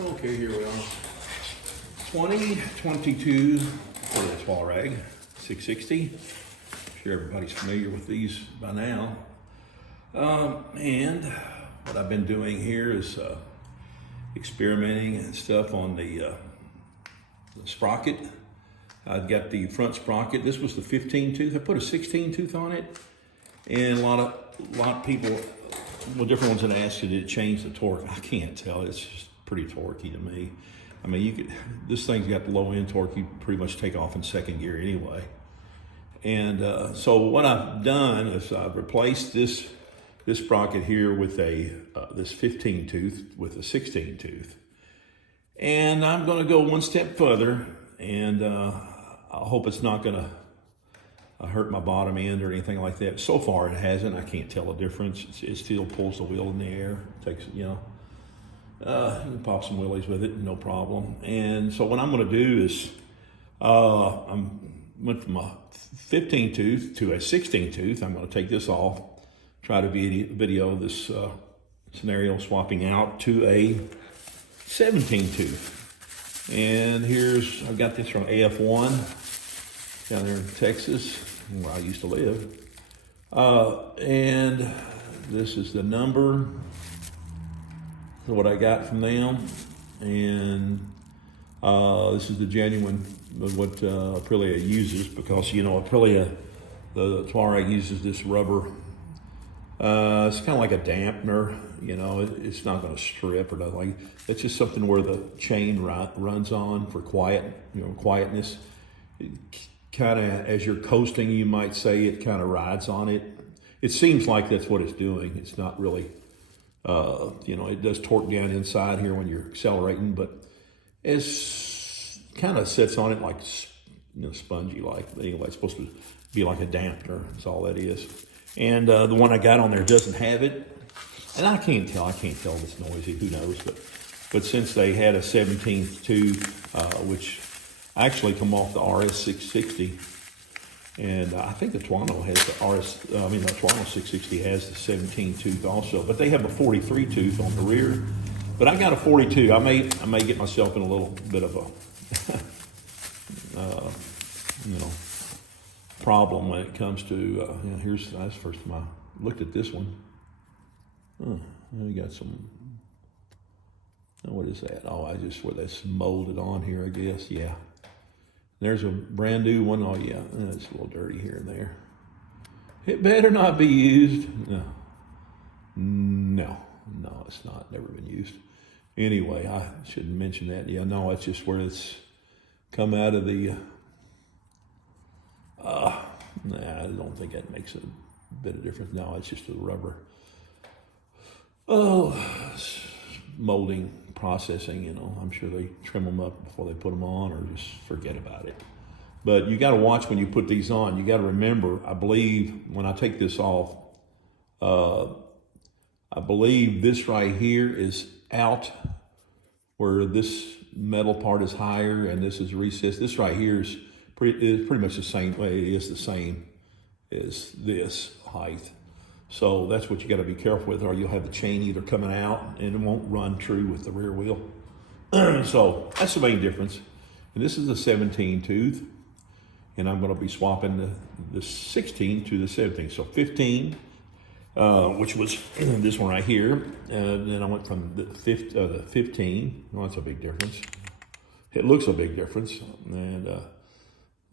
Okay, here we are. 2022 Aprilia Tuareg 660. I'm sure everybody's familiar with these by now. And what I've been doing here is experimenting and stuff on the sprocket. I've got the front sprocket. This was the 15 tooth. I put a 16 tooth on it, and a lot of people, well, different ones that asked, did it change the torque? I can't tell. It's just pretty torquey to me. I mean, this thing's got the low end torque. You pretty much take off in second gear anyway. And so what I've done is I've replaced this sprocket here with this 15 tooth with a 16 tooth. And I'm going to go one step further, and I hope it's not going to hurt my bottom end or anything like that. So far it hasn't. I can't tell a difference. It still pulls the wheel in the air. It takes, you can pop some wheelies with it, no problem. And so what I'm going to do is I went from a 15 tooth to a 16 tooth. I'm going to take this off, try to video this scenario swapping out to a 17 tooth. And I've got this from AF1 down there in Texas, where I used to live. And this is the number, what I got from them. And this is the genuine, what Aprilia uses, because, Aprilia, the Tuareg uses this rubber. It's kind of like a dampener, it's not going to strip or nothing. It's just something where the chain runs on for quietness. Kind of, as you're coasting, you might say, it kind of rides on it. It seems like that's what it's doing. It's not really, it does torque down inside here when you're accelerating, but it's kind of sits on it like, spongy like. Anyway, it's supposed to be like a dampener. That's all that is. And the one I got on there doesn't have it. And I can't tell if it's noisy, who knows. But since they had a 17th tooth, which actually come off the RS660, and I think the Tuono has the Tuono 660 has the 17 tooth also, but they have a 43 tooth on the rear. But I got a 42. I may get myself in a little bit of a, problem when it comes to, that's the first time I looked at this one. We got some, what is that? Oh, where that's molded on here, I guess. Yeah. There's a brand new one. Oh yeah, it's a little dirty here and there. It better not be used. No, it's not. Never been used. Anyway, I shouldn't mention that. Yeah, no, it's just where it's come out of the, I don't think that makes a bit of difference. No, it's just a rubber. Molding, processing, I'm sure they trim them up before they put them on, or just forget about it. But you got to watch when you put these on. You got to remember, I believe when I take this off, I believe this right here is out, where this metal part is higher and this is recessed. This right here is pretty much the same way. It is the same as this height. So that's what you got to be careful with, or you'll have the chain either coming out and it won't run true with the rear wheel. So that's the main difference. And this is a 17 tooth, and I'm going to be swapping the 16 to the 17. So 15, which was this one right here, and then I went from the 15. Well, that's a big difference. It looks a big difference, and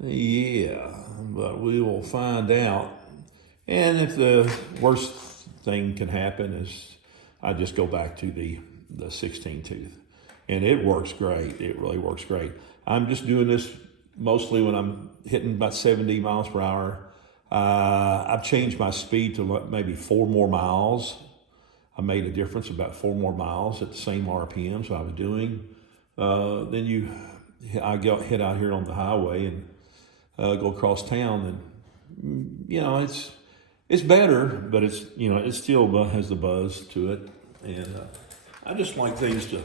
yeah, but we will find out. And if the worst thing can happen is I just go back to the 16 tooth. And it works great. It really works great. I'm just doing this mostly when I'm hitting about 70 miles per hour. I've changed my speed to maybe 4 more miles. I made a difference, about 4 more miles at the same RPM, so I was doing. Then I head out here on the highway and go across town, and it's better, but it still has the buzz to it. And I just like things to,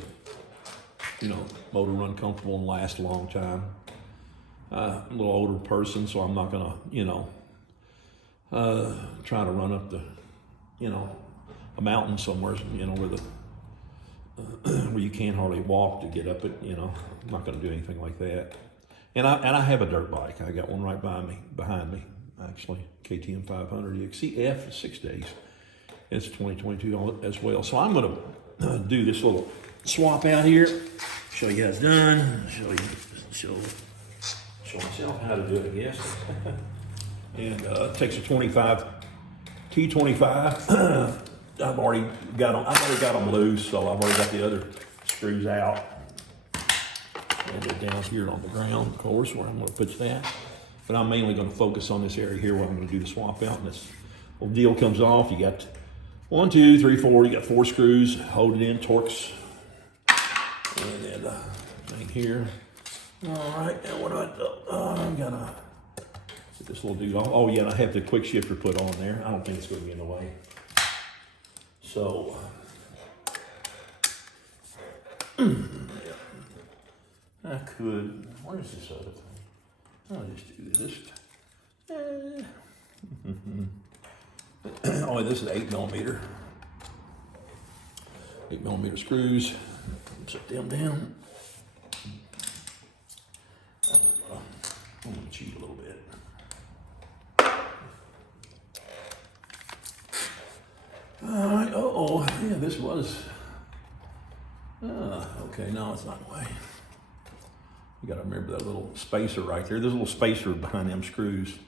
motor run comfortable and last a long time. I'm a little older person, so I'm not gonna, try to run up the, a mountain somewhere, where where you can't hardly walk to get up it, you know. I'm not gonna do anything like that. And I have a dirt bike. I got one right behind me, actually, KTM 500 XCF for 6 days. It's 2022 as well. So I'm gonna do this little swap out here. Show you how it's done. Show myself how to do it, I guess. And it takes a 25 T25. I've already got them loose, so I've already got the other screws out. And they're down here on the ground, of course, where I'm going to put that. But I'm mainly going to focus on this area here where I'm going to do the swap out. And this little deal comes off. You got 1, 2, 3, 4. You got 4 screws. Hold it in, Torx. And then thing here. All right, now what do I do? I'm gonna get this little dude off. Oh yeah, and I have the quick shifter put on there. I don't think it's going to be in the way. So, I could. Where's this other thing? I'll just do this. Oh, this is 8mm. 8mm screws. Set them down. I'm gonna cheat a little bit. All right. Oh, yeah. This was. Okay. No, it's not in the way. You got to remember that little spacer right there. There's a little spacer behind them screws.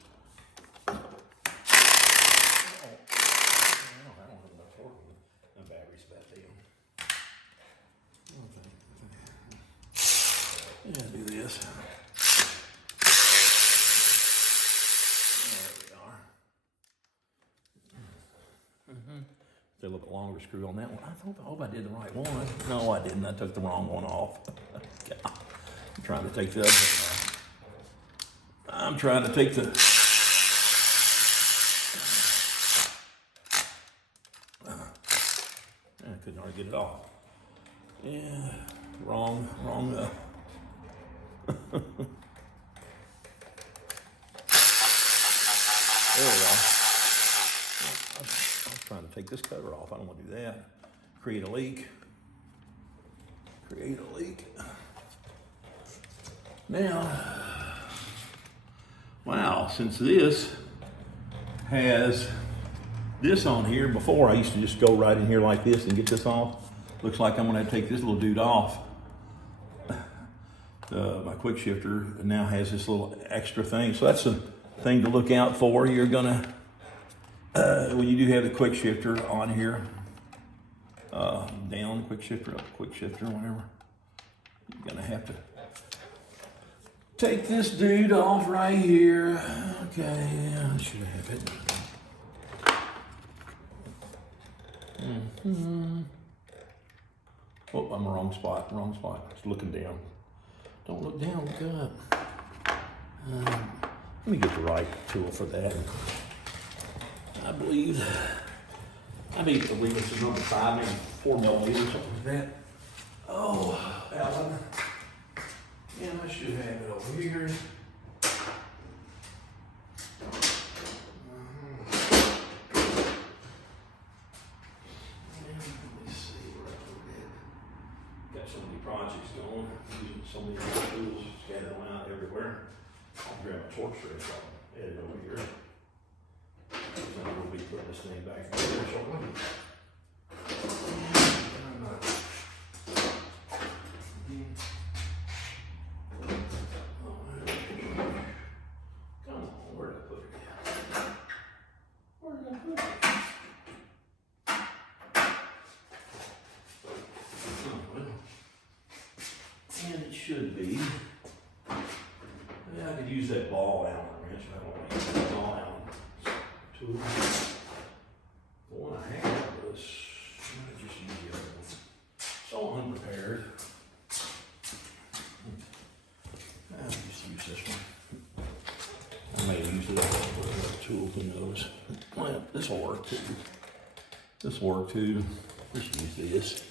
Yeah, do this. There we are. There's a little bit longer screw on that one. I hope I did the right one. No, I didn't. I took the wrong one off. I'm trying to take the other one off. I'm trying to take the. I couldn't hardly get it off. Yeah, wrong. There we go. I was trying to take this cover off. I don't want to do that. Create a leak. Now, wow, since this has this on here, before I used to just go right in here like this and get this off. Looks like I'm gonna have to take this little dude off. My quick shifter now has this little extra thing. So that's a thing to look out for. You're gonna, when you do have the quick shifter on here, down, quick shifter, up, quick shifter, whatever, you're gonna have to take this dude off right here. Okay, I should have it. Oh, I'm in the wrong spot. Just looking down. Don't look down, look up. Let me get the right tool for that. I believe this is number 5, maybe 4mm, something like that. Oh, Alan. Yeah, I should have it over here. Projects going, using so many tools, scatter them out everywhere. I'll grab a torch wrench, I'll add it over here. Then we'll be putting this thing back together shortly. Come on, where did I put it? And it should be. Yeah, I could use that ball Allen wrench. I don't want to use that ball Allen tool. The one I had was, I just use the other one. So unprepared. I'll just use this one. I may use it as a tool, who knows. Well, this will work too. Just use this.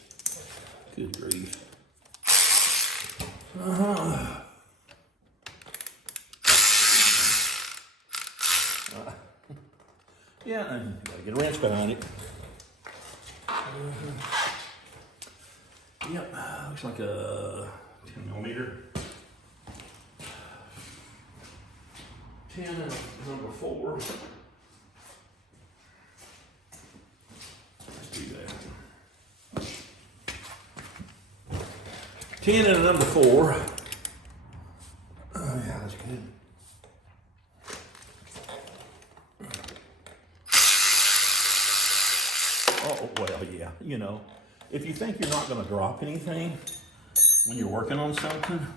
Good grief. Yeah, and gotta get a wrench behind it. looks like a 10 millimeter. 10 and number 4. Let's do that. 10 and a number 4. Oh yeah, that's good. Oh, well, yeah, you know, if you think you're not going to drop anything when you're working on something,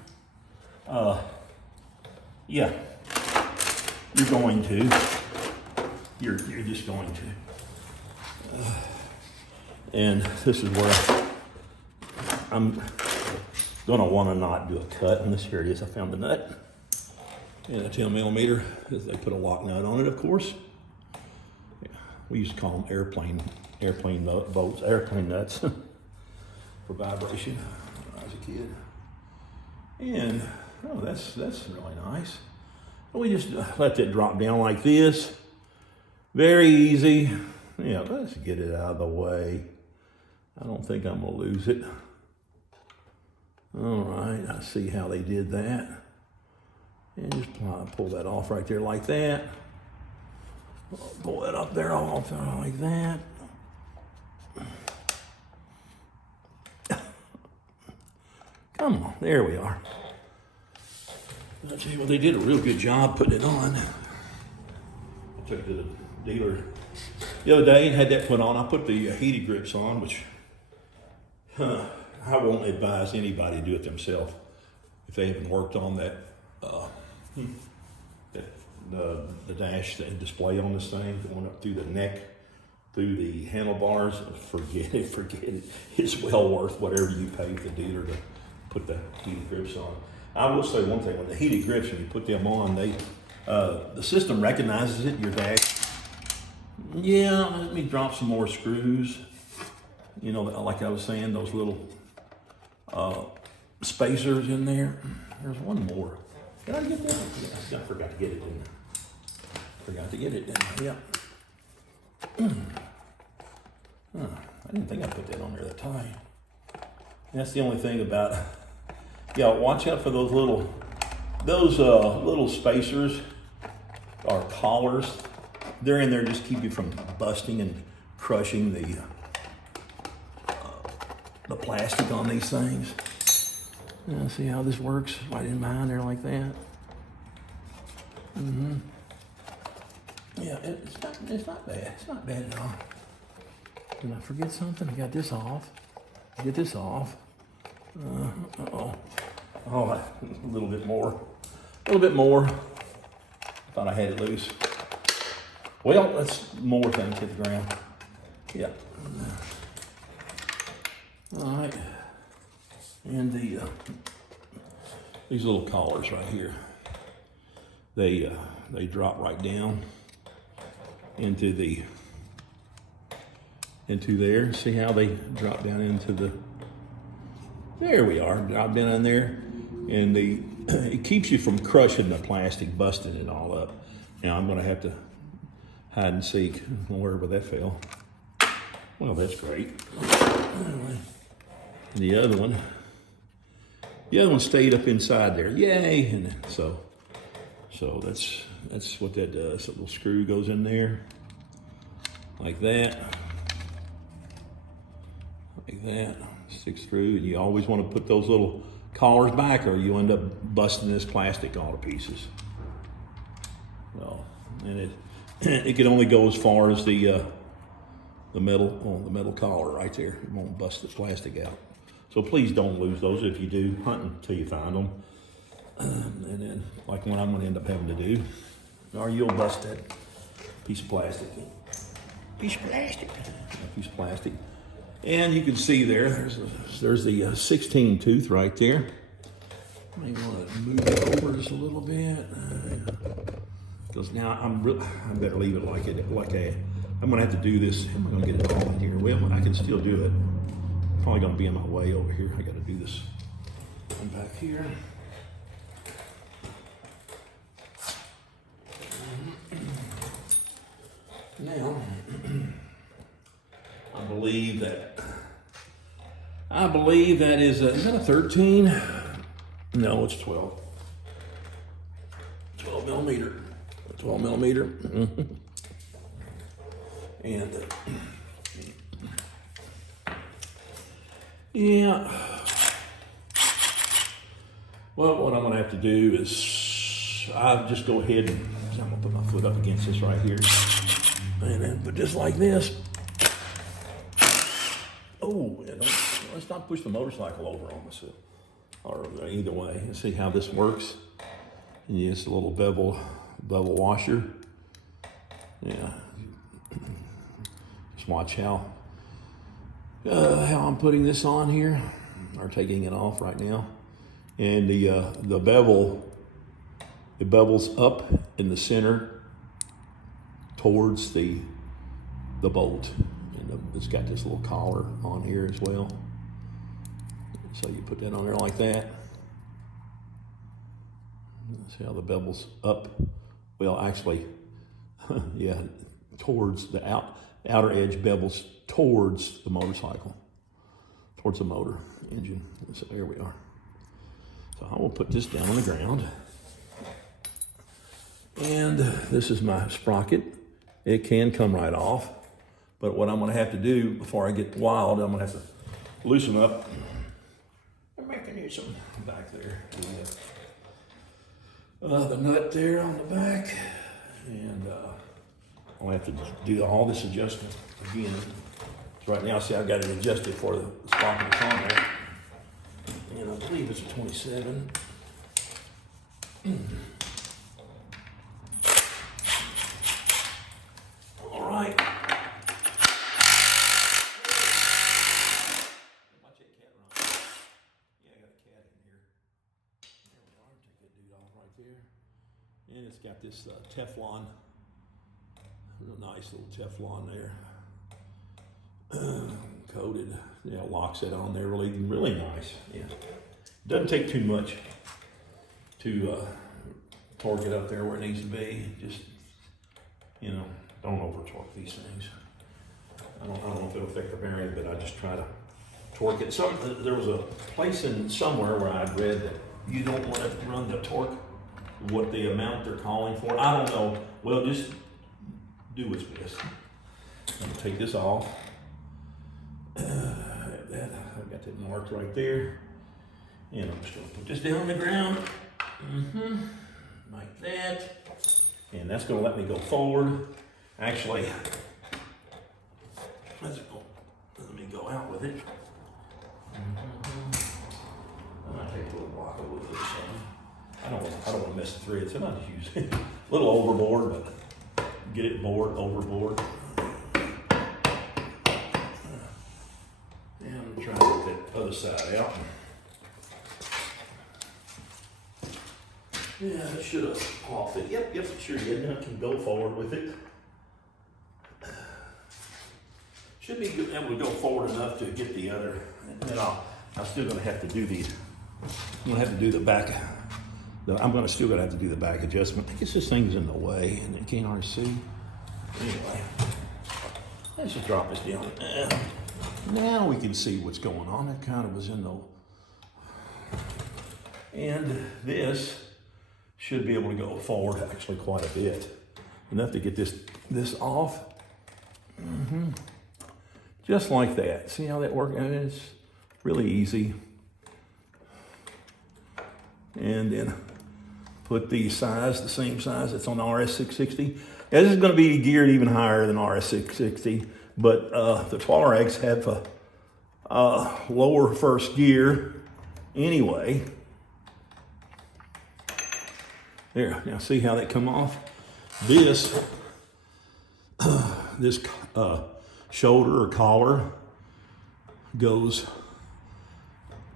yeah, you're going to. You're just going to. And this is where I'm going to want to not do a cut. And this, here it is, I found the nut. And a 10 millimeter, because they put a lock nut on it, of course. Yeah, we used to call them airplane bolts, airplane nuts for vibration when I was a kid. And oh, that's really nice. We just let that drop down like this. Very easy. Yeah, let's get it out of the way. I don't think I'm gonna lose it. All right, I see how they did that. And just pull that off right there like that. Pull that up there off like that. Come on, there we are. I'll tell you what, they did a real good job putting it on. I took it to the dealer the other day and had that put on. I put the heated grips on, which I won't advise anybody to do it themselves if they haven't worked on that, the dash and display on this thing, going up through the neck, through the handlebars. Forget it. It's well worth whatever you pay the dealer to put the heated grips on. I will say one thing, when the heated grips, when you put them on, the system recognizes it, your dash. Yeah, let me drop some more screws. You know, like I was saying, those little spacers in there. There's one more. Did I get that? Yes, I forgot to get it in there. Forgot to get it in there, yeah. I didn't think I put that on there that time. That's the only thing about, yeah, watch out for those little spacers or collars. They're in there just keep you from busting and crushing the plastic on these things. Yeah, see how this works? Right in behind there like that. Yeah, it's not bad. It's not bad at all. Did I forget something? I got this off. Get this off. Uh-oh. Oh, a little bit more. A little bit more. Thought I had it loose. Well, let's more things hit the ground. Yeah. All right. And these little collars right here, they drop right down into there. See how they drop down into the, there we are, drop down in there. And it keeps you from crushing the plastic, busting it all up. Now I'm gonna have to hide and seek wherever that fell. Well, that's great. Anyway, the other one stayed up inside there. Yay! And so that's what that does. A little screw goes in there, like that, sticks through. And you always want to put those little collars back, or you end up busting this plastic all to pieces. Well, and it can only go as far as the metal collar right there. It won't bust the plastic out. So please don't lose those. If you do, hunt until you find them. And then, like what I'm going to end up having to do, or you'll bust that piece of plastic. Piece of plastic. And you can see there's the 16 tooth right there. I want to move it over just a little bit. Because now I better leave it I'm going to have to do this. I'm going to get it all in here. Well, I can still do it. Probably going to be in my way over here. I got to do this one back here. Now, I believe that I believe that is that a 13? No, it's 12. 12 millimeter. 12 millimeter. And yeah. Well, what I'm going to have to do is I'll just go ahead and I'm going to put my foot up against this right here. And then, but just like this. Oh, yeah, let's not push the motorcycle over on myself. Or either way, and see how this works. And yes, a little bevel washer. Yeah. Just watch how I'm putting this on here, or taking it off right now. And the bevel, it bevels up in the center towards the bolt. And it's got this little collar on here as well. So you put that on there like that. See how the bevel's up? Well, actually, yeah, towards the outer edge bevels towards the motorcycle, towards the motor engine. So there we are. So I will put this down on the ground. And this is my sprocket. It can come right off, but what I'm gonna have to do before I get wild, I'm gonna have to loosen up the mechanism back there. The nut there on the back, and I'll have to do all this adjustment again. So right now, see, I've got it adjusted for the sprocket that's on there, and I believe it's a 27. All right. Watch that cat run. Yeah, I got a cat in here. There we are. Take that dude off right there. And it's got this Teflon, a nice little Teflon there, coated. Yeah, locks it on there really, really nice. Yeah, doesn't take too much to torque it up there where it needs to be. Just, you know, don't over torque these things. I don't know if it'll affect the bearing, but I just try to torque it. There was a place somewhere where I'd read that you don't want to run the torque what the amount they're calling for. I don't know. Well, just do what's best. I'm gonna take this off. I've got that marked right there. And I'm just gonna put this down on the ground. Like that. And that's gonna let me go forward. Actually, let me go out with it. I might take a little block of wood or something. I don't want to mess the threads. I might just use it a little overboard, but get it overboard. And I'm trying to get that other side out. Yeah, it should have popped it. Yep, it sure did. Now I can go forward with it. Should be able to go forward enough to get the other. And then I'm still going to have to do the. I'm going to have to do the back. Still going to have to do the back adjustment. I guess this thing's in the way, and it can't hardly see. Anyway, let's just drop this down. Now we can see what's going on. It kind of was in the. And this should be able to go forward actually quite a bit, enough to get this off. Just like that. See how that works? It's really easy. And then put the size, the same size that's on the RS660. Now, this is going to be geared even higher than RS660, but the Tuaregs have a lower first gear anyway. There, now see how that come off? This shoulder or collar goes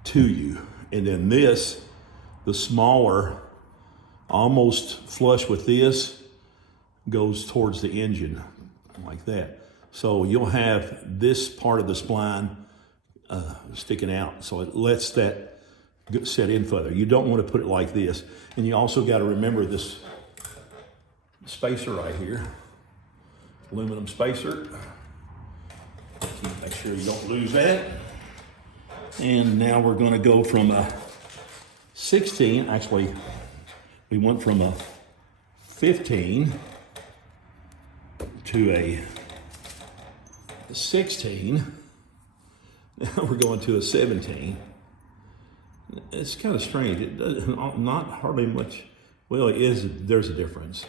to you. And then this, the smaller, almost flush with this, goes towards the engine, like that. So you'll have this part of the spline sticking out. So it lets that set in further. You don't want to put it like this. And you also got to remember this spacer right here, aluminum spacer. Make sure you don't lose that. And now we're going to go from a 16, actually, we went from a 15 to a 16. Now we're going to a 17. It's kind of strange. It does not hardly much. Well, it is. There's a difference.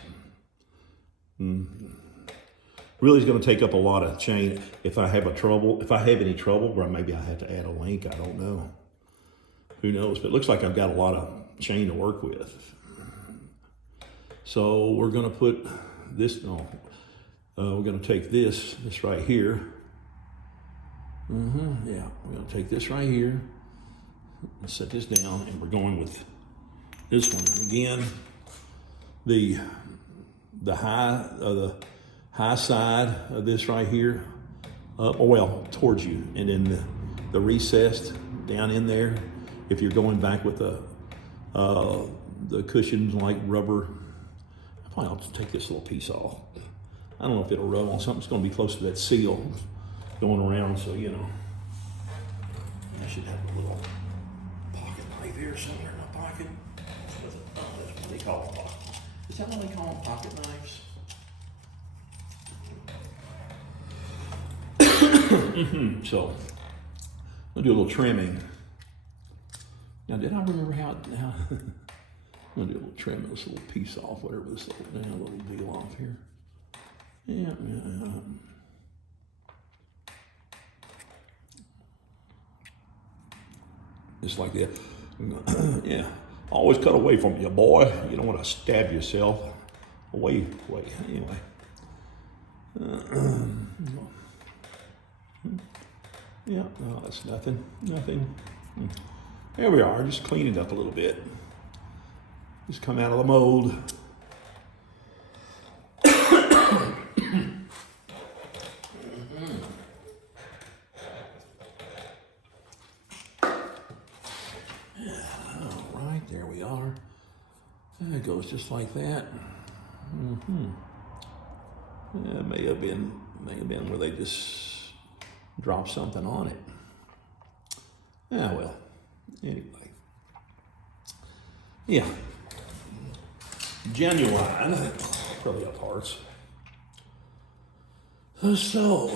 Really, is going to take up a lot of chain. If I have any trouble, or maybe I have to add a link. I don't know. Who knows? But it looks like I've got a lot of chain to work with. So we're going to put this. No, we're going to take this right here. Yeah, we're going to take this right here. Let's set this down, and we're going with this one. And again, the high side of this right here, towards you, and then the recessed down in there. If you're going back with the cushions like rubber, I probably ought to take this little piece off. I don't know if it'll rub on something. It's going to be close to that seal going around, so you know. I should have a little pocket knife here somewhere in my pocket. Oh, that's what they call them. Is that what they call them, pocket knives? So, I'll do a little trimming. Now, did I remember how I'm going to do a little trim this little piece off, whatever this little deal off here. Yeah. Just like that. Yeah. Always cut away from you, boy. You don't want to stab yourself. Away. Anyway. Yeah, no, that's nothing. There we are, just clean it up a little bit. Just come out of the mold. All right, there we are. And it goes just like that. Yeah, it may have been where they just dropped something on it. Yeah, well, anyway. Yeah. Genuine Aprilia parts. So,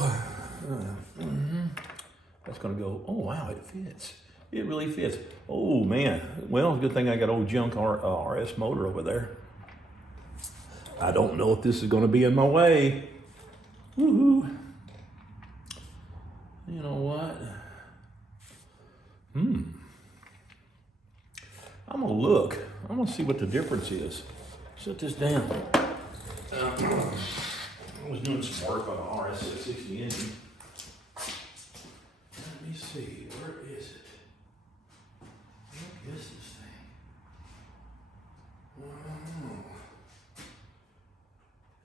that's going to go, oh wow, it fits. It really fits. Oh man, well, good thing I got old junk RS motor over there. I don't know if this is going to be in my way. Woohoo. You know what? I'm going to look. I'm going to see what the difference is. Set this down. I was doing some work on the RS660 engine. Let me see. Where is it? What is this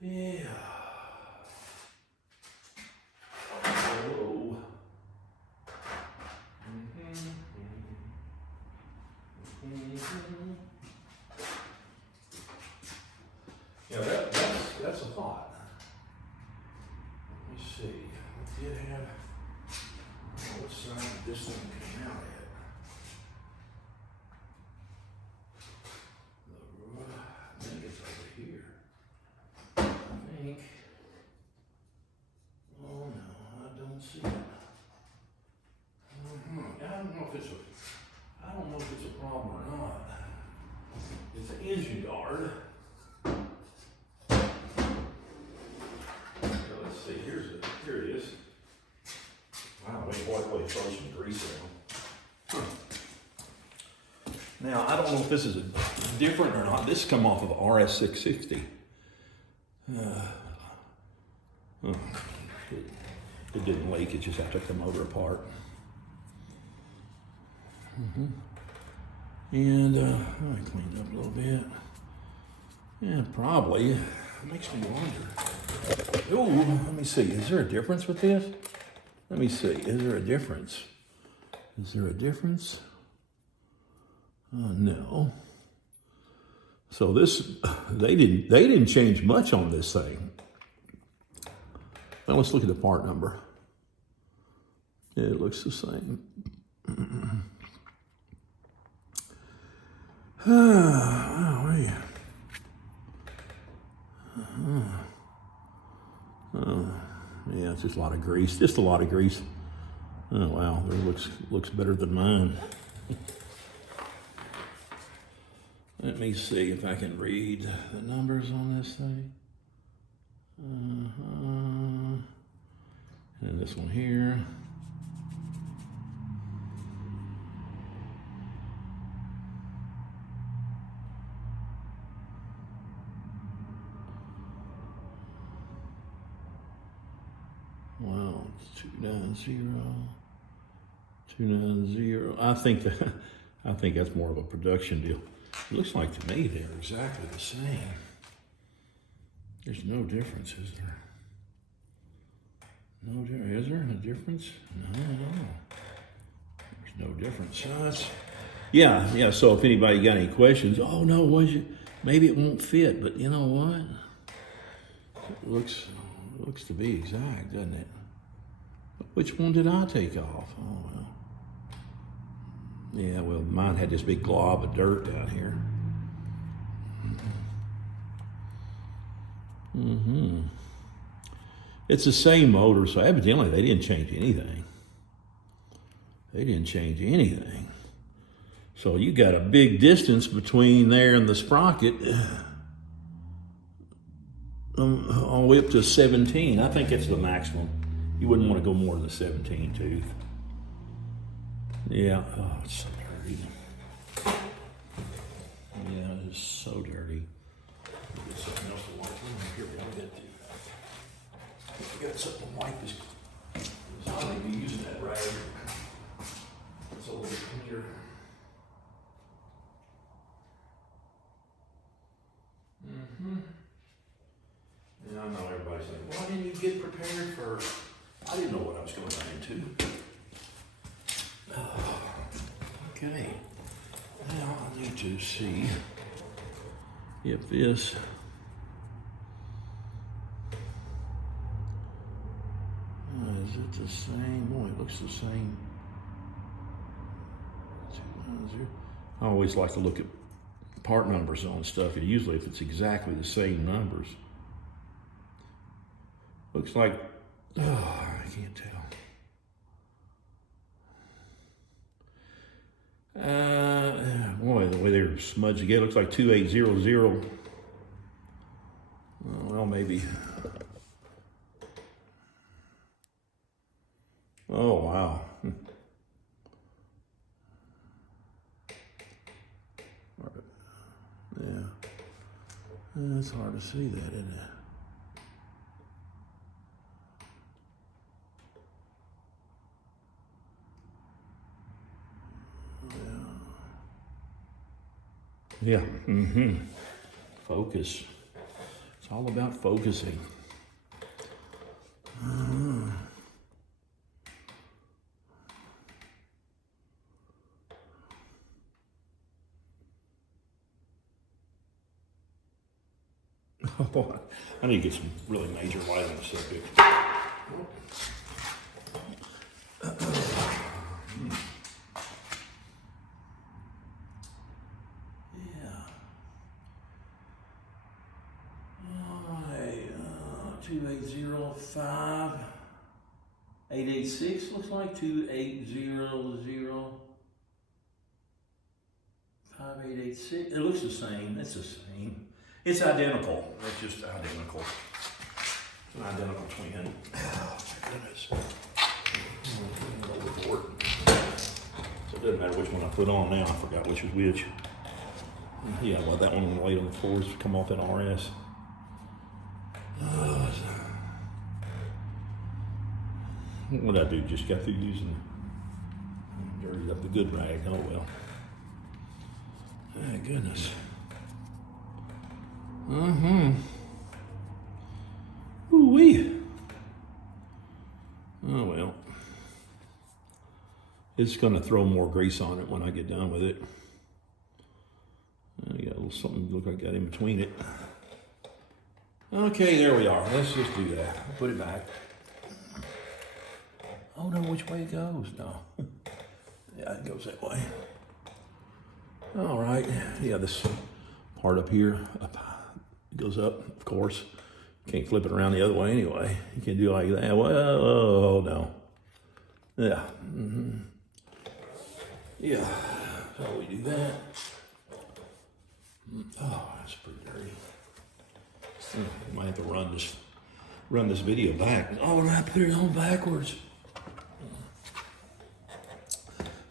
thing? Yeah. Whoa. Yeah, that's a thought. Let me see. I did have what side this thing came out at. I think it's over here. I think. Oh no, I don't see it. I don't know if it's a problem or not. It's an engine guard. Let's see. Here it is. Wow, boy, throw some grease on. Now I don't know if this is different or not. This come off of the RS660. It didn't leak. It just I took the motor apart. And I cleaned up a little bit. Yeah, probably. It makes me wonder. Oh, let me see. Is there a difference with this? Let me see. Is there a difference? No. So this, they didn't change much on this thing. Well, let's look at the part number. It looks the same. Oh, yeah, it's just a lot of grease. Just a lot of grease. Oh wow, it looks better than mine. Let me see if I can read the numbers on this thing. And this one here. Wow, it's 290. I think that's more of a production deal. It looks like to me they're exactly the same. There's no difference, is there? No, is there a difference? No. There's no difference. Yeah. So if anybody got any questions, oh no, maybe it won't fit, but you know what? It looks to be exact, doesn't it? But which one did I take off? Oh well. Yeah, well, mine had this big glob of dirt down here. It's the same motor, so evidently they didn't change anything. So you got a big distance between there and the sprocket, all the way up to 17. I think it's the maximum. You wouldn't want to go more than the 17 tooth. Yeah, oh, it's so dirty. Yeah, it is so dirty. Get something else to wipe. Here we got something to wipe this. I don't even be using that rag. It's a little bit cleaner. Yeah, I know everybody's like, why didn't you get prepared first? I didn't know what I was going into. Okay. Now I need to see if this is it the same? Boy, it looks the same. I always like to look at part numbers on stuff, and usually if it's exactly the same numbers. Looks like, I can't tell. Boy, the way they're smudged together, looks like 2800. Well, maybe. Oh, wow. Yeah. It's hard to see that, isn't it? Yeah. Focus. It's all about focusing. Oh, I need to get some really major light on the subject. Yeah. All right. 2805886 looks like 28005886. It looks the same. It's the same. It's identical. It's just identical. It's an identical twin. Oh my goodness. Overboard. So it doesn't matter which one I put on now. I forgot which was which. Yeah, well, that one laid on the floor has come off that RS. What did I do? Just got through using, dirtied up the good rag. Oh well. My goodness. Ooh-wee. Oh well. It's gonna throw more grease on it when I get done with it. I got a little something look like I got in between it. Okay, there we are. Let's just do that. I'll put it back. Oh no, which way it goes? No. Yeah, it goes that way. All right, yeah, this part up here goes up, of course. Can't flip it around the other way anyway. You can do like that. Well, no. Yeah. Yeah. So we do that. Oh, that's pretty dirty. Might have to run this video back. Oh, I put it on backwards.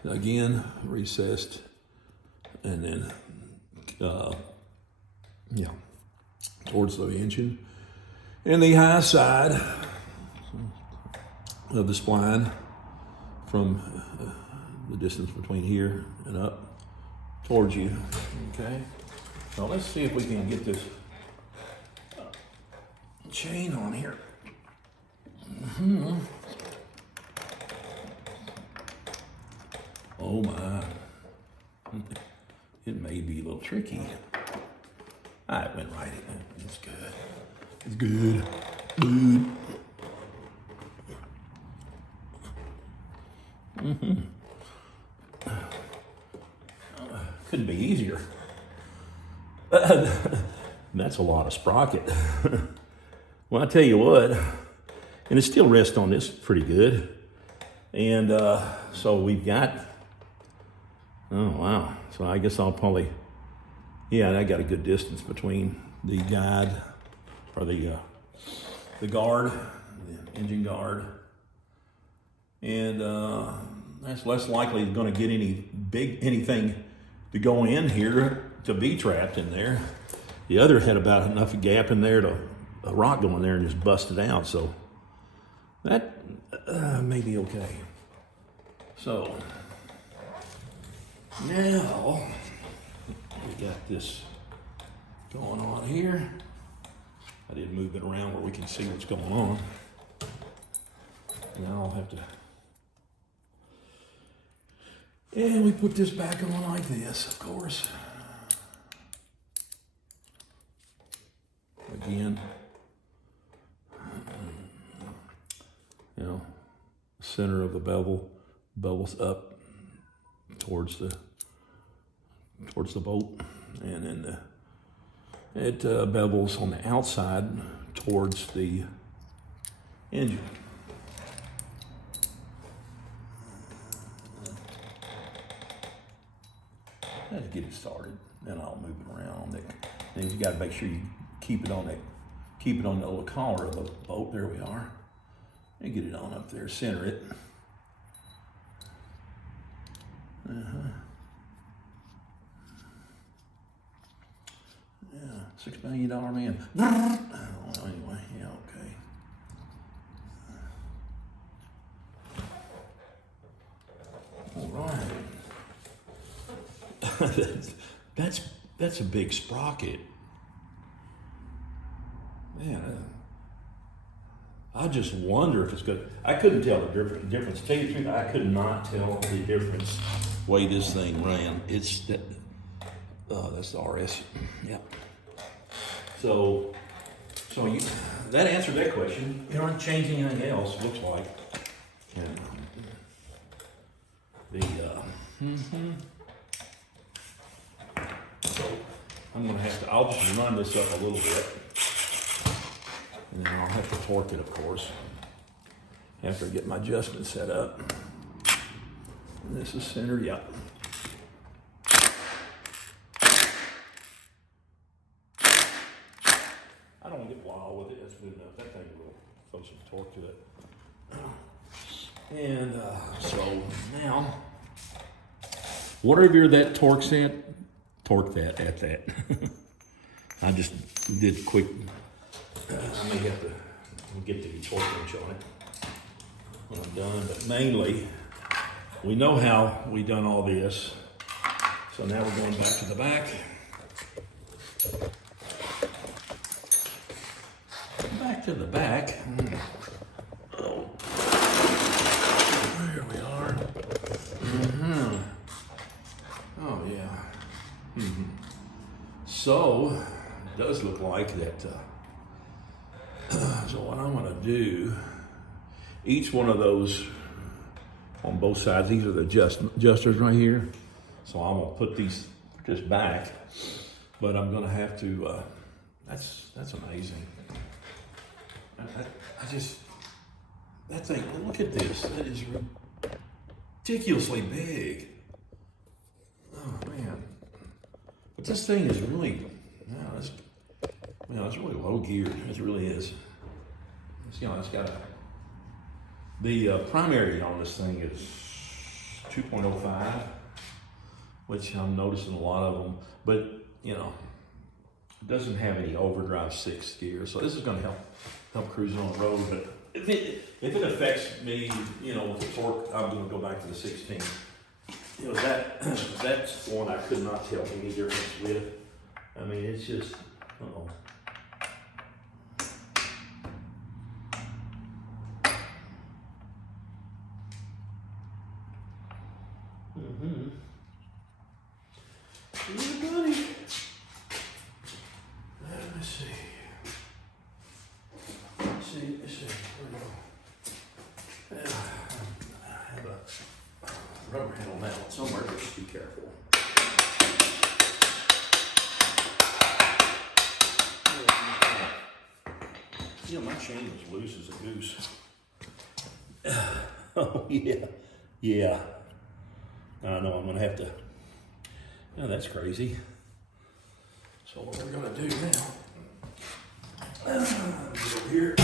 Again, recessed, and then yeah, towards the engine. And the high side of the spline from the distance between here and up towards you. Okay, so let's see if we can get this chain on here. Oh my, it may be a little tricky. It went right in. It's good. It's good. Good. Couldn't be easier. That's a lot of sprocket. Well, I tell you what, and it still rests on this pretty good. And so we've got, oh wow. So I guess I'll probably, yeah, I got a good distance between the guide, or the guard, the engine guard. And that's less likely going to get anything to go in here to be trapped in there. The other had about enough gap in there to a rock go in there and just bust it out. So that may be okay. So now we got this going on here. I did move it around where we can see what's going on. Now I'll have to, and we put this back on like this, of course. Again, you know, center of the bevels up towards the bolt, and then it bevels on the outside towards the engine. Let's get it started, then I'll move it around on there. Then you got to make sure you keep it on the little collar of the bolt. There we are. And get it on up there, center it. Yeah, $6 million man. Well, anyway, yeah, okay. All right. That's a big sprocket. Man, I just wonder if it's good. I couldn't tell the difference. To tell you the truth, I could not tell the difference the way this thing ran. It's that. That's the RS. Yeah. So that answered that question. You don't change anything else. Looks like. And So I'm gonna have to. I'll just run this up a little bit. And then I'll have to torque it, of course, after I get my adjustment set up. And this is centered, yep. I don't want to get wild with it. That's good enough. That thing will throw some torque to it. And so now, whatever that torque's at, torque that at that. I just did quick. I may have to get the torque wrench on it when I'm done, but mainly we know how we done all this. So now we're going back to the back. Back to the back. Oh, there we are. Oh yeah. So it does look like that. So what I'm going to do, each one of those on both sides. These are the adjusters right here. So I'm gonna put these just back, but I'm gonna have to, that's amazing. I just, that thing, look at this. That is ridiculously big. Oh man. But this thing is really, it's really low geared. It really is. It's, it's got the primary on this thing is 2.05, which I'm noticing a lot of them, but it doesn't have any overdrive 6th gear. So this is going to help cruise on the road. But if it affects me, with the torque, I'm going to go back to the 16. That's one I could not tell any difference with. I mean, it's just, Yeah, buddy. Let me see. Let's see. Where we go? I have a rubber handle now somewhere. Just be careful. My chain is loose as a goose. Oh yeah. I know I'm gonna have to. Oh, that's crazy. So what we're gonna do now? Over here.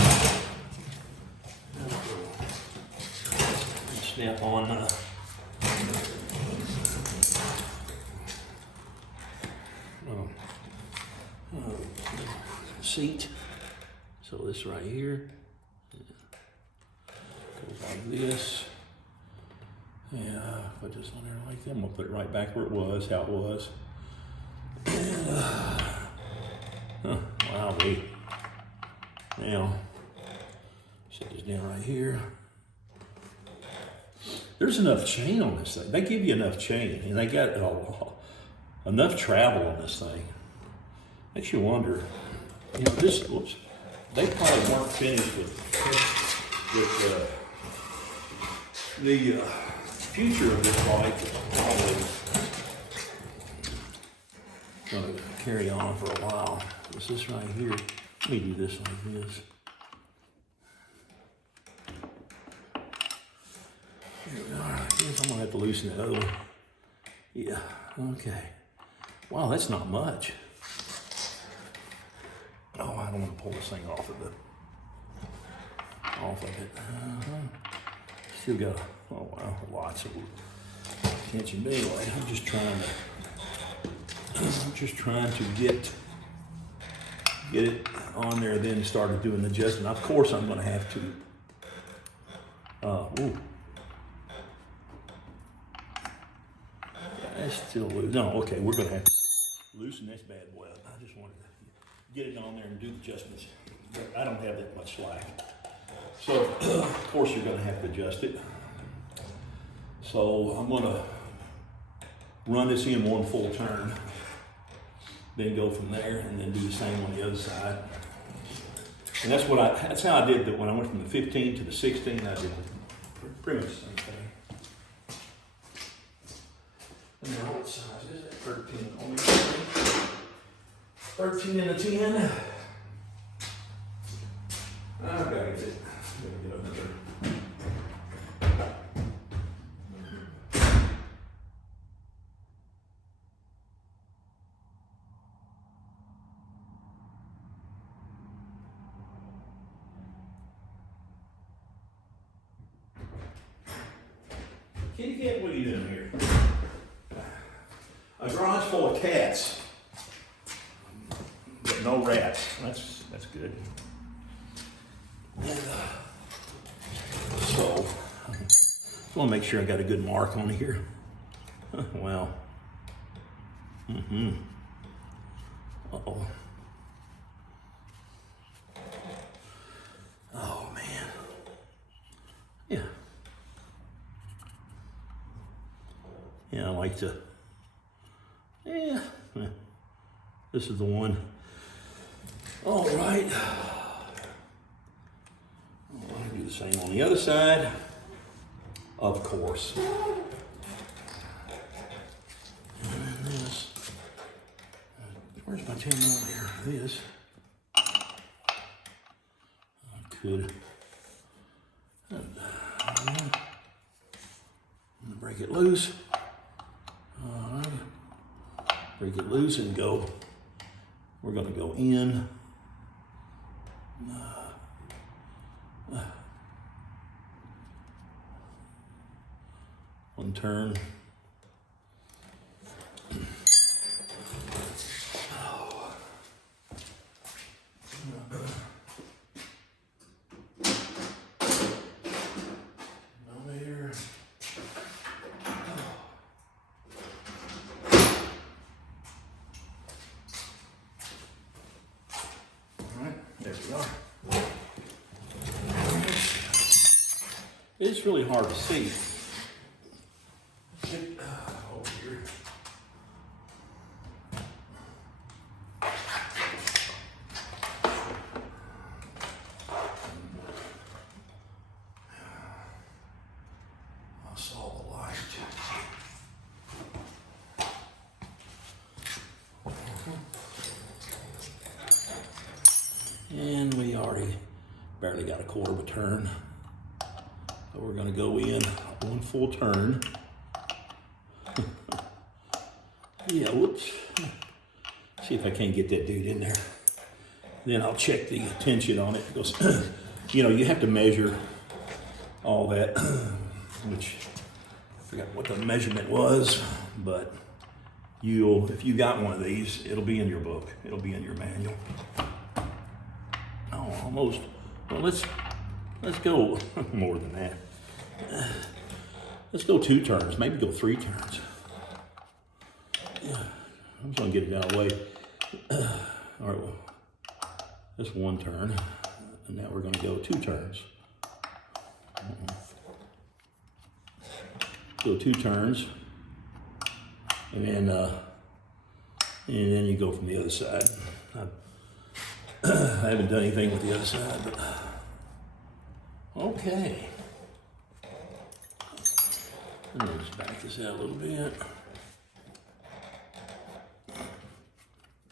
Snap on. Seat. So this right here goes like this. Yeah, put this on there like that. I'm gonna put it right back where it was, how it was. Wow, now set this down right here. There's enough chain on this thing. They give you enough chain, and they got enough travel on this thing. Makes you wonder. Whoops. They probably weren't finished with the future of this bike is probably going to carry on for a while. It's this right here. Let me do this like this. Here we are. I guess I'm going to have to loosen it over. Yeah, okay. Wow, that's not much. Oh, I don't want to pull this thing off of it. Still got, lots of tension. But anyway, I'm just trying to get it on there, then started doing the adjustment. Of course, I'm going to have to. That's still loose. No, okay, we're going to have to loosen this bad boy up. I just wanted to get it on there and do the adjustments. I don't have that much slack. So, of course, you're going to have to adjust it. So, I'm going to run this in one full turn, then go from there, and then do the same on the other side. And that's how I did that when I went from the 15 to the 16. I did pretty much the same thing. And now what size is it? 13 on the 13 and a 10. I gotta get it. Get over there. Kitty cat, what are you doing here? A garage full of cats, but no rats. That's good. And, so, I want to make sure I got a good mark on here. Well, uh-oh. Oh, man. Yeah. Yeah, I like to, this is the one. All right. I'll do the same on the other side. of course. And this, where's my 10 millimeter? This, I could break it loose. All right. Break it loose and go. We're going to go in. One turn. There we are. It's really hard to see. Over here. I saw the light. And we already barely got a quarter of a turn. So we're going to go in one full turn. Yeah, whoops. See if I can't get that dude in there. Then I'll check the tension on it. Because, you know, you have to measure all that, which I forgot what the measurement was, but if you got one of these, it'll be in your book. It'll be in your manual. Oh, almost. Well, let's go more than that. Let's go 2 turns, maybe go 3 turns. I'm just gonna get it out of the way. All right, well, that's 1 turn, and now we're gonna go 2 turns. Go 2 turns, and then you go from the other side. I haven't done anything with the other side, but okay. Let me just back this out a little bit.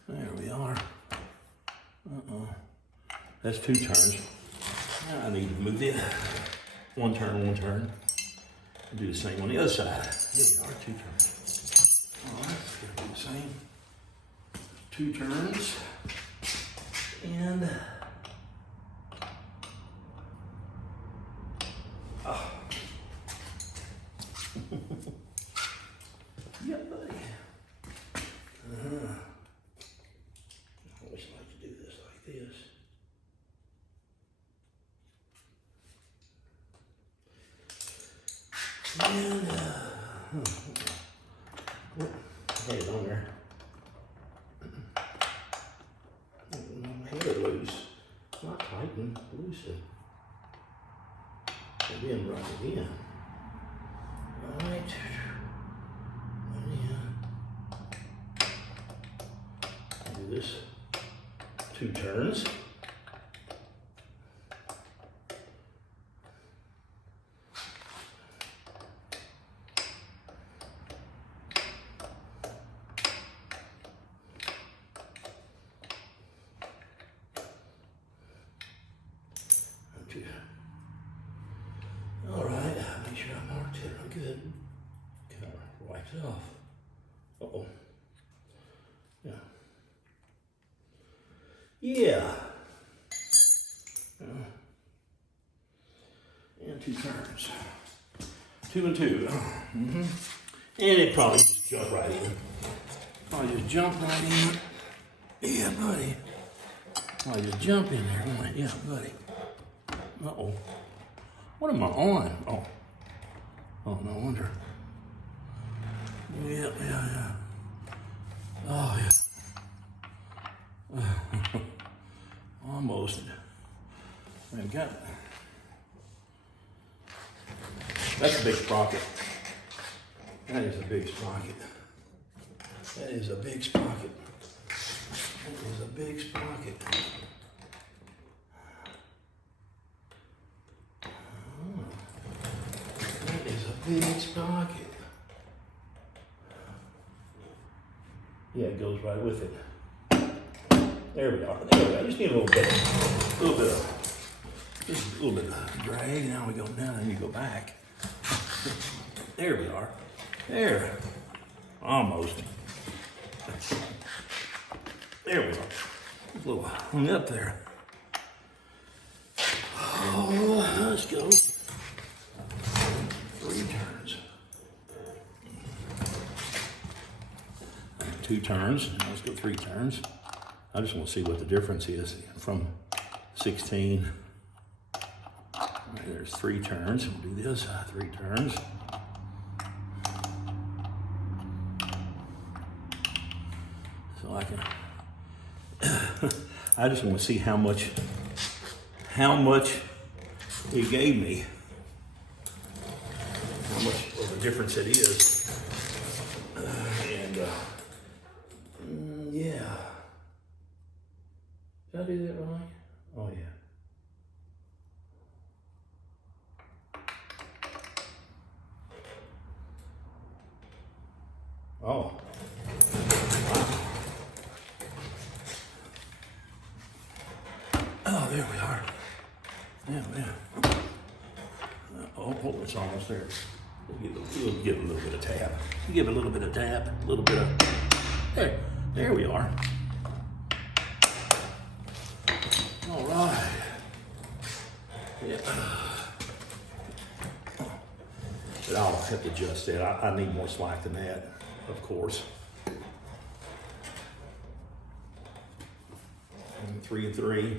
There we are. That's 2 turns. Now I need to move it. 1 turn, 1 turn. And do the same on the other side. Here we are, 2 turns. All right, it's gonna do the same. 2 turns. And yeah, buddy. I always like to do this like this. And hey, it's on there. Hair loose. Not tighten, loosen. And then run it in. Right. Run in. Do this 2 turns. All right, make sure I marked it. I'm good. Kind of wipes it off. Uh-oh. Yeah. Yeah. And 2 turns. 2 and 2. Mm-hmm. And it probably just jump right in. Probably just jump right in. Yeah, buddy. Probably just jump in there. Yeah, buddy. Uh-oh. What am I on? Oh, no wonder. Yeah. Oh, yeah. Almost. I got it. That's a big sprocket. That is a big sprocket. That is a big sprocket. That is a big sprocket. That is big sprocket. Yeah, it goes right with it. There we are. There we go. Just need a little bit of drag. Now we go down and you go back. There we are. There. Almost. There we are. A little hung up there. Oh, let's go. 3 turns. 2 turns. Let's go 3 turns. I just want to see what the difference is from 16. Right, there's 3 turns. We'll do this, 3 turns. So I can, I just want to see how much he gave me. How much of a difference it is. Yeah. Did I do that right? Oh, yeah. Oh. Oh, there we are. Yeah, man. Oh, it's almost there. We'll give it a little bit of tap. Give it a little bit of tap, a little bit of... There we are. All right. Yeah. But I'll have to adjust that. I need more slack than that, of course. 3 and 3.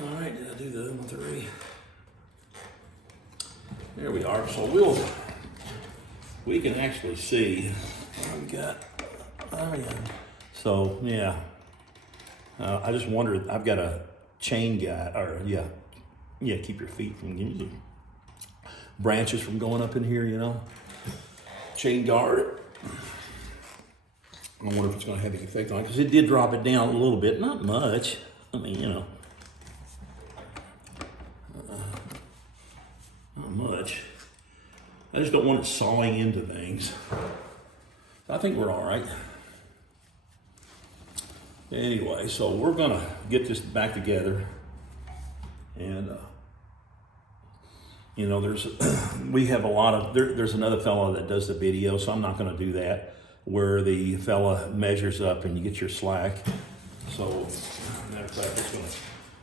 All right, did I do the other one 3? There we are. So we can actually see what we got. Oh yeah. So yeah. I just wondered. I've got a chain guide, or yeah, keep your feet from branches from going up in here. You know, chain guard. I wonder if it's going to have any effect on it because it did drop it down a little bit, not much. I mean, you know. Not much. I just don't want it sawing into things. I think we're all right. Anyway, so we're gonna get this back together, and you know, we have a lot of there's another fellow that does the video, so I'm not gonna do that where the fella measures up and you get your slack. So matter of fact, it's gonna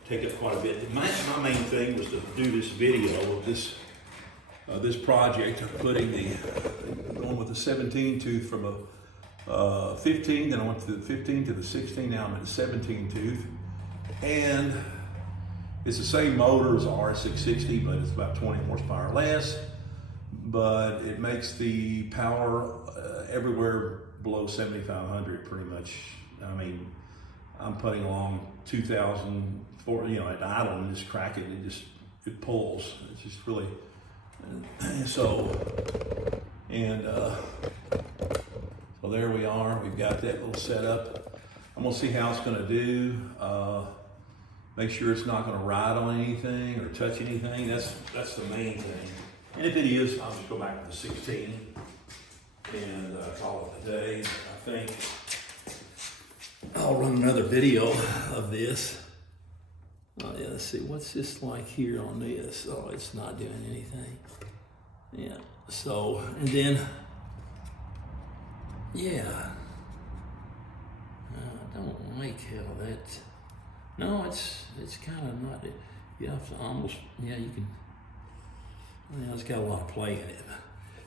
take up quite a bit. My main thing was to do this video of this project of putting going with the 17 tooth from a 15, then I went to the 15 to the 16, now I'm at the 17 tooth. And it's the same motor as a R660, but it's about 20 horsepower less. But it makes the power everywhere below 7,500 pretty much. I mean, I'm putting along 2,000, you know, at idle and just crack it, it pulls. It's just really, so there we are. We've got that little setup. I'm gonna see how it's gonna do. Make sure it's not gonna ride on anything or touch anything. That's the main thing. And if it is, I'll just go back to the 16 and call it a day. I think I'll run another video of this. Oh yeah, let's see, what's this like here on this? Oh, it's not doing anything. Yeah, so, and then, yeah. I don't like how that, no, it's kind of not, you have to almost, yeah, you can, yeah, it's got a lot of play in it.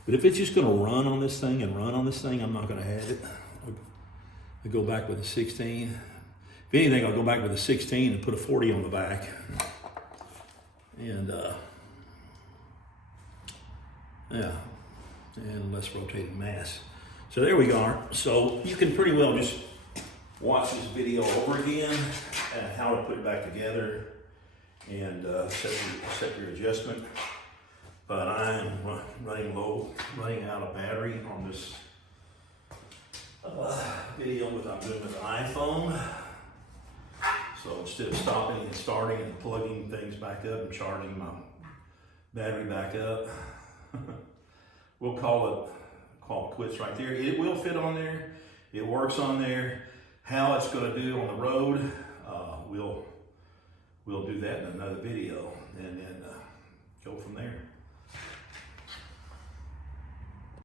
But if it's just gonna run on this thing and run on this thing, I'm not gonna have it. I'll go back with a 16. If anything, I'll go back with a 16 and put a 40 on the back. And yeah, and less rotating mass. So there we are. So you can pretty well just watch this video over again and how to put it back together and set your adjustment. But I am running low, running out of battery on this video I'm doing with an iPhone. So instead of stopping and starting and plugging things back up and charging my battery back up, we'll call it quits right there. It will fit on there. It works on there. How it's going to do on the road, we'll do that in another video. And then